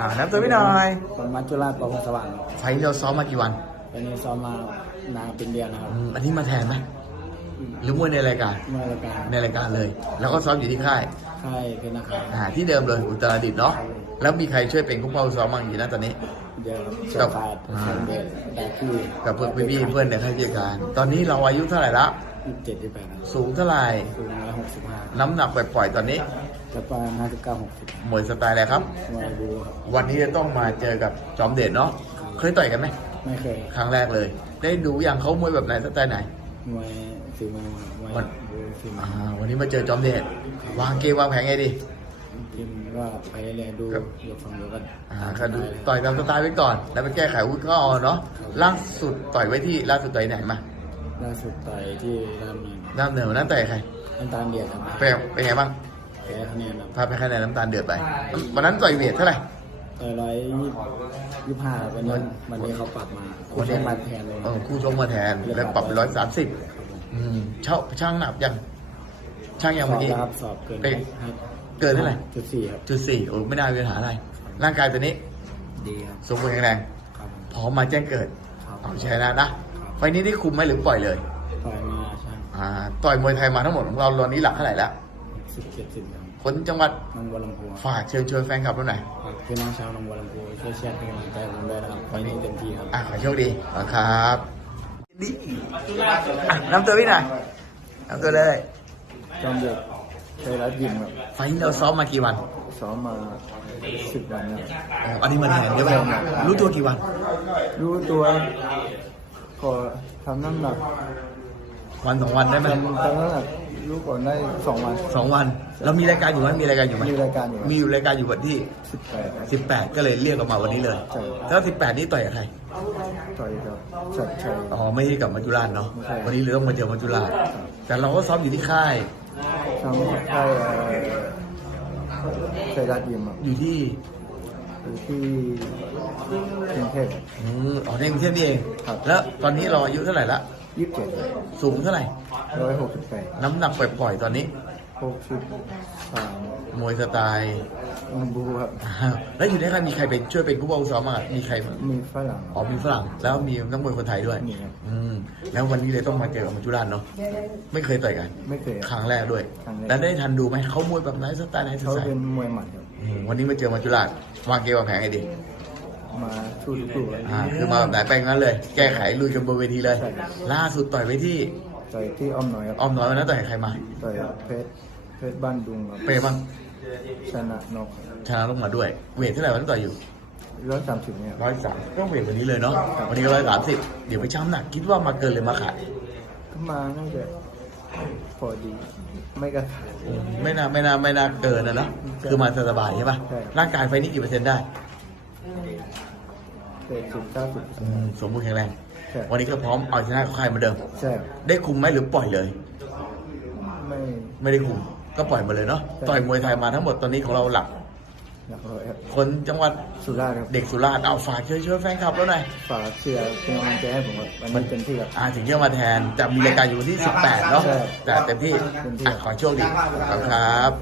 อ่าน้ำตัวพี่หน่อยผมมัจจุราชปองสว่างครับไฟล์เราซ้อมมากี่วันวันนี้ซ้อมมานานเป็นเดือนนะครับอืมอันนี้มาแทนไหมหรือมวยในรายการเมื่อรายการในรายการเลย แล้วก็ซ้อมอยู่ที่ค่ายค่ายเพชรนาคาอ่าที่เดิมเลยอุตรดิตถ์เนาะแล้วมีใครช่วยเป็นผู้เป้าซ้อมบ้างอยู่นะตอนนี้เดียวครับเจ้าขาดอ่าเซนเดชดาคีกับเพื่อนพี่ๆเพื่อนในค่ายเดียวกันตอนนี้เราอายุเท่าไหร่ละยี่สิบเจ็ดยี่สิบแปดครับสูงเท่าไหร่สูงร้อยหกสิบห้าน้ำหนักปล่อยๆตอนนี้ จะประมาณห้าสิบเก้าหกสิบมวยสไตล์อะไรครับมวยบูครับ วันนี้จะต้องมาเจอกับจอมเดชเนาะเคยต่อยกันไหมไม่เคยครั้งแรกเลย ได้ดูอย่างเขามวยแบบไหนสไตล์ไหน มวยฝีมือมวยวันบูฝีมือ่าอวันนี้มาเจอจอมเดชวางเกมวางแผนไงดีพิมพ์ว่าไปเรียนดูครับอยู่ฝั่งเดียวกันอ่าก็ดูต่อยตามสไตล์ไว้ก่อน แล้วไปแก้ไขวุ้นก็เอาเนาะล่าสุดต่อยไว้ที่ล่าสุดต่อยไหนมาล่าสุดต่อยที่รามเนินน้ำเหนือวันนั้นต่อยใครน้ำตาลเดียดครับเป็นเป็นไงบ้างแพ้ คะแนนครับพาไปคะแนนน้ำตาลเดือดไป วันนั้นต่อยเวทเท่าไหร่ ต่อยร้อยยี่สิบห้าวันนี้วันนี้เขาปรับมาคู่ชกมาแทนเลยเออคู่ชกมาแทนแล้วปรับเป็นร้อยสามสิบเช่าช่างหนับยัง ช่างยังสอเมื่บอกี้แล้วครับสอบเกินเป็นครับเกินเท่าไหร่จุดสี่ครับจุดสี่โอ้ไม่น่ามีปัญหาอะไร ร่างกายตัวนี้ ดีครับสมบูรณ์แข็งแรงครับพร้อมมาแจ้งเกิดครับเอาชนะนะไฟล์นี้ได้คุมไหมหรือปล่อยเลยต่อยมาใช่อ่าต่อยมวยไทยมาทั้งหมดของเราตอนนี้หลักเท่าไหร่แล้วสิบเจ็ดสิบ ครับคนจังหวัดหน้องบัวลำพูฝากเชิญชวนแฟนคลับเราหน่อยฝากพี่น้องชาวหน้องบัวลำพูช่วยเชียร์เป็นกำลังใจให้ผมด้วยนะครับวันนี้เต็มที่ครับอะขอโชคดีขอบคุณครับนี่อะน้ำตัวพี่หน่อยน้ำตัวเลยจอมเด็กไทยรัฐยิมครับไฟล์นี้เราซ้อมมากี่วันซ้อมมาสิบวันครับอ๋ออันนี้มาแทนใช่ไหมรู้ตัวกี่วัน รู้ตัวขอทำน้ำหนักวันสองวันได้ไหมทำทำน้ำหนัก รู้ก่อนได้สองวัน สองวัน เรามีรายการอยู่ไหมมีรายการอยู่ไหมมีรายการอยู่มีอยู่รายการอยู่วันที่ สิบแปดสิบแปดก็เลยเรียกออกมาวันนี้เลยใช่แล้วสิบแปดนี้ต่อยกับใคร ต่อยกับชัดชัย อ๋อ ไม่ใช่กับมัจจุราชเนาะ ไม่ใช่ วันนี้เลยต้องมาเจอมัจจุราช แต่เราก็ซ้อมอยู่ที่ค่าย ทำค่ายเอ่อไทยรัฐยิมครับอยู่ที่อยู่ที่กรุงเทพ อืมอ๋อในกรุงเทพนี่เอง ครับ แล้วตอนนี้เราอายุเท่าไหร่ละ ยี่สิบเจ็ดสูงเท่าไหร่ร้อยหกสิบแปดน้ำหนักปล่อยๆตอนนี้หกสิบสามมวยสไตล์มันบูครับอ้าวแล้วอยู่ในค่ายมีใครเป็นช่วยเป็นผู้บังคับซ้อมอะมีใครบ้างมีฝรั่งอ๋อมีฝรั่ง แล้วมีนักมวยคนไทยด้วยมีครับอืมแล้ววันนี้เลยต้องมาเจอกับมัจจุราชเนาะไม่เคยต่อยกัน ไม่เคยครั้งแรกด้วยครั้งแรกแล้วได้ทันดูไหมเขามวยแบบไหนสไตล์ไหนสเขาไตล์เป็นมวยหมัดครับอืมวันนี้มาเจอมัจจุราชวางเกมวางแผนไงดีมา ชูทุกลูกเลยอ่าคือมาแบบไหนไปงั้นเลย แก้ไขลุยกันบนเวทีเลยใช่ครับล่าสุดต่อยไปที่ต่อยที่อ้อมน้อยครับอ้อมน้อยวันนั้นต่อยกับใครมาต่อยเพชรเพชรบ้านดุงครับเปย์บ้างชนะนกชนะลงมาด้วย เวทเท่าไหร่วันนั้นต่อยอยู่ร้อยสามสิบเนี่ยร้อยสามก็เวทวันนี้เลยเนาะวันนี้ก็ร้อยสามสิบเดี๋ยวไปช้ำหนักคิดว่ามาเกินเลยมาขาดก็มาน่าจะพอดีไม่กระขาดอืมไม่น่าไม่น่าไม่น่าเกินนะเนาะคือมาสบายๆใช่ปะใช่ร่างกายไฟนี้กี่เปอร์เซ็นต์ได้ เจ็ดสิบเก้าสิบอืมสมบูรณ์แข็งแรง ใช่วันนี้ก็พร้อมเอาชนะกับใครเหมือนเดิม ใช่ครับได้คุมไหมหรือปล่อยเลย ไม่ไม่ได้คุม ก็ปล่อยมาเลยเนาะใช่ต่อยมวยไทยมาทั้งหมดตอนนี้ของเราหลัก หนักเลยครับคนจังหวัดสุราษฎร์ครับเด็กสุราษฎร์เอาฝากช่วยช่วยแฟนคลับแล้วหน่อยฝากเชียร์เป็นกำลังใจให้ผมครับวันนี้เต็มที่ครับ อ่าถึงจะมาแทนจะมีรายการอยู่วันที่ 18 เนาะใช่แต่เต็มที่เต็มที่อะขอโชคดีขอบคุณครับ